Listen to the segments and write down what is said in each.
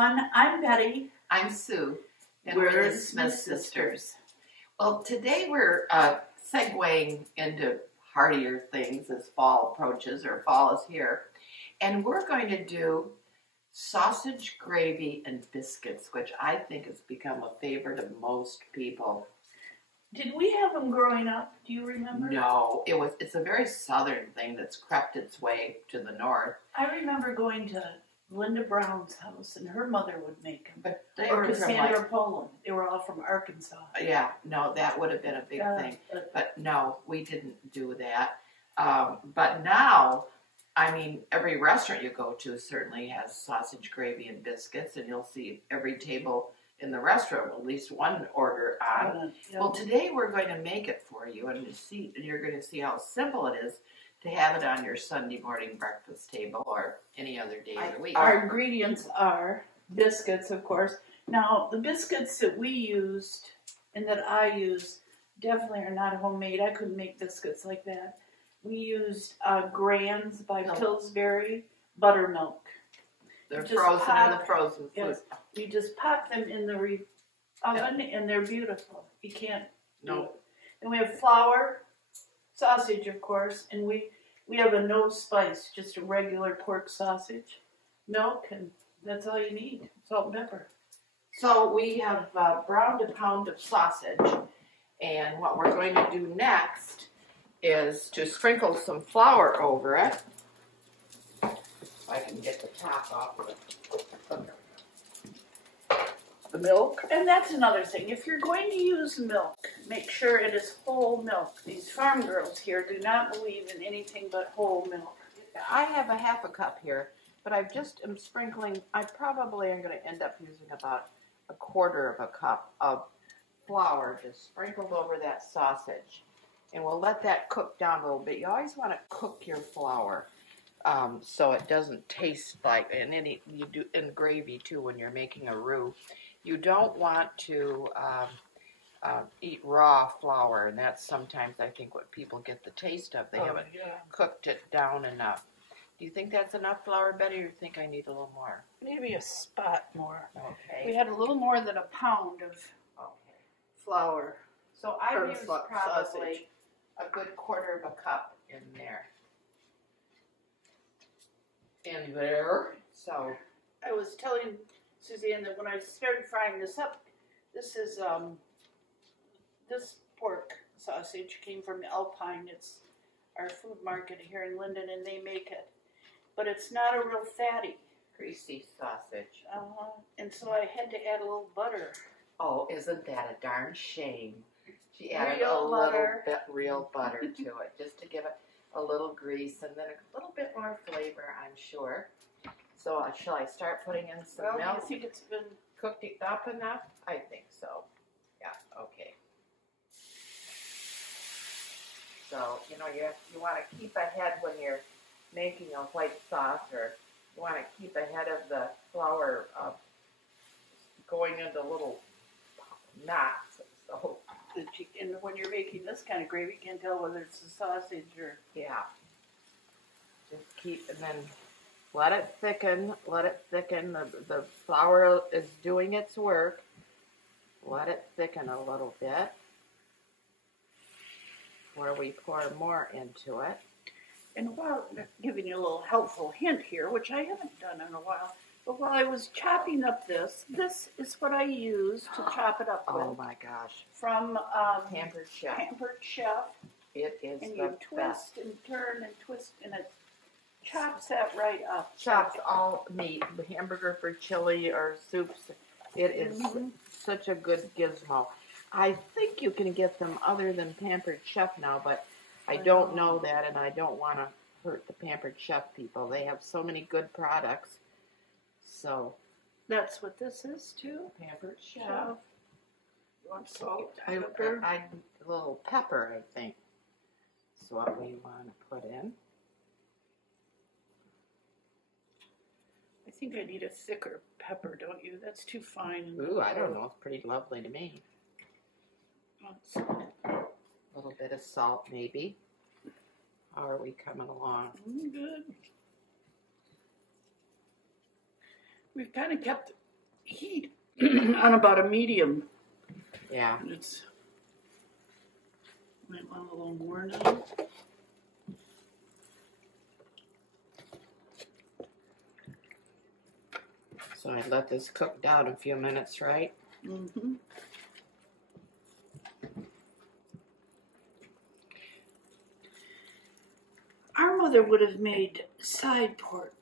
everyone. I'm Betty. I'm Sue, and We're we're the Smith Sisters. Well, today we're segueing into heartier things as fall approaches, or fall is here. And we're going to do sausage gravy and biscuits, which I think has become a favorite of most people. Did we have them growing up? Do you remember? No, it's a very southern thing that's crept its way to the north. I remember going to Linda Brown's house, and her mother would make them. But they Or were from Cassandra Poland. They were all from Arkansas. yeah, no, that would have been a big thing. But no, we didn't do that. But now, I mean, every restaurant you go to certainly has sausage gravy and biscuits, and you'll see every table in the restaurant at least one order on. Well, today we're going to make it for you, and you're going to see how simple it is to have it on your Sunday morning breakfast table or any other day of the week. Our ingredients are biscuits, of course. Now, the biscuits that we used and that I use definitely are not homemade. I couldn't make biscuits like that. We used Grands by Pillsbury Buttermilk. They're frozen in the frozen food. Yes, you just pop them in the oven, and they're beautiful. You can't. No. And we have flour, sausage, of course, and we have a no spice, just a regular pork sausage, milk, and that's all you need. Salt and pepper. So we have browned a pound of sausage, and what we're going to do next is to sprinkle some flour over it. If I can get the top off of it. The milk. And that's another thing. If you're going to use milk, make sure it is whole milk. These farm girls here do not believe in anything but whole milk. I have a half a cup here, but I just am sprinkling. I probably am going to end up using about a quarter of a cup of flour just sprinkled over that sausage. And we'll let that cook down a little bit. You always want to cook your flour so it doesn't taste like, and you do in gravy too when you're making a roux. You don't want to eat raw flour, and that's sometimes I think what people get the taste of. They haven't cooked it down enough. Do you think that's enough flour, Betty, or do you think I need a little more? Maybe a spot more. Okay. We had a little more than a pound of flour. So I used probably a good quarter of a cup in there. In there. So I was telling Suzanne that when I started frying this up, this is this pork sausage came from Alpine. It's our food market here in Linden, and they make it. But it's not a real fatty, greasy sausage. And so I had to add a little butter. Oh, isn't that a darn shame? She added a little bit real butter to it, just to give it a little grease and then a little bit more flavor, I'm sure. So shall I start putting in some milk? I think it's been cooked up enough? I think so. Yeah, okay. So, you know, you want to keep ahead when you're making a white sauce, or you want to keep ahead of the flour going into little knots. So, and when you're making this kind of gravy, you can't tell whether it's a sausage or... Yeah. Just keep, and then let it thicken. Let it thicken. The flour is doing its work. Let it thicken a little bit where we pour more into it. And while giving you a little helpful hint here, which I haven't done in a while, but while I was chopping up this is what I used to chop it up with. Oh my gosh. From Pampered Chef. Pampered Chef. It is and the you twist and turn and twist, and it chops that right up. Chops all meat, hamburger for chili or soups. It is such a good gizmo. I think you can get them other than Pampered Chef now, but I don't know that, and I don't want to hurt the Pampered Chef people. They have so many good products. So that's what this is too. Pampered Chef. You want salt? A little pepper, I think. That's what we want to put in. I think I need a thicker pepper, don't you? That's too fine. Ooh, I don't know. It's pretty lovely to me. A little bit of salt, maybe. How are we coming along? Good. We've kind of kept heat on about a medium. Yeah. It's might want a little more now. So I'd let this cook down a few minutes, right? Mm-hmm. Our mother would have made side pork.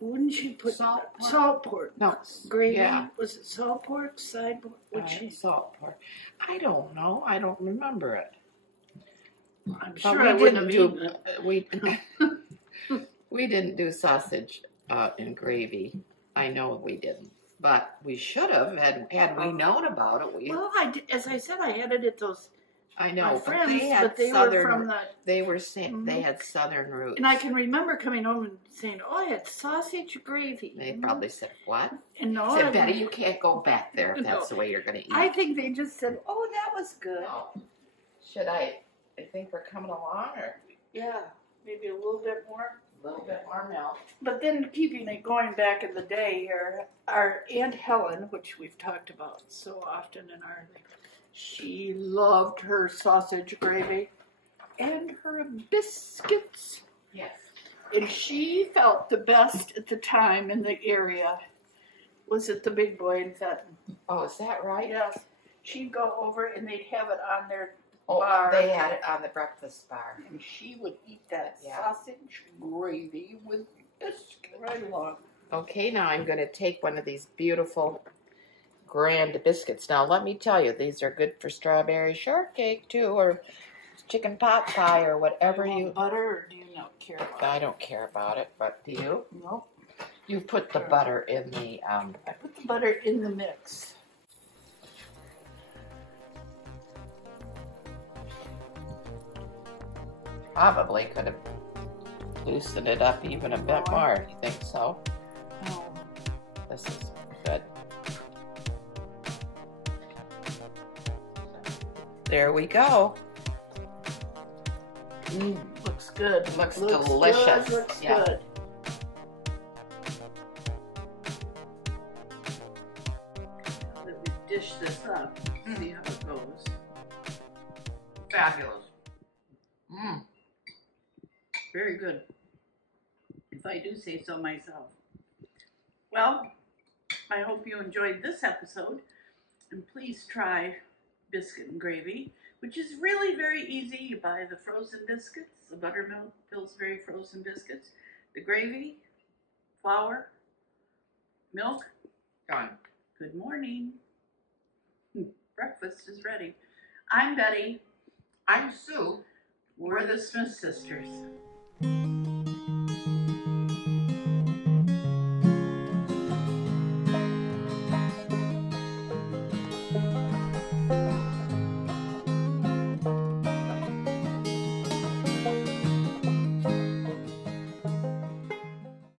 Wouldn't she put salt pork? No. Gravy? Yeah. Was it salt pork? Side pork? Would she? Salt pork. I don't know. I don't remember it. I'm But sure I wouldn't have eaten it. We didn't do sausage in gravy. I know we didn't, but we should have had we known about it. Well, as I said, I had it at those. I know, My friends, but they had but they southern. were from the. They were they had southern roots. And I can remember coming home and saying, "Oh, I had sausage gravy." They probably said, "What?" And no, said, "Betty, you can't go back there if that's No. the way you're going to eat." I think they just said, "Oh, that was good." No. Should I think we're coming along, or Yeah, maybe a little bit more. a little bit more milk? But then keeping it going back in the day here, our Aunt Helen, which we've talked about so often in our thing, she loved her sausage gravy and her biscuits. Yes. And she felt the best at the time in the area was at the Big Boy in Fenton. Oh, is that right? Yes. She'd go over and they'd have it on their Oh, bar. they had it on the breakfast bar. And she would eat that Yeah. sausage gravy with biscuit right along. Okay, now I'm going to take one of these beautiful grand biscuits. Now, let me tell you, these are good for strawberry shortcake, too, or chicken pot pie, or whatever you... Butter, or do you not care about it? I don't care about it, but do you? Nope. You put the butter in the... I put the butter in the mix. Probably could have loosened it up even a bit more. You think so? Oh. This is good. There we go. Looks good. Looks delicious. Good, looks Yeah. good. Now that we dish this up, see how it goes. Fabulous. Very good, if I do say so myself. Well, I hope you enjoyed this episode, and please try biscuit and gravy, which is really very easy. You buy the frozen biscuits, the Buttermilk, Pillsbury frozen biscuits, the gravy, flour, milk. Done. Good morning. Breakfast is ready. I'm Betty. I'm Sue. We're the Smith sisters.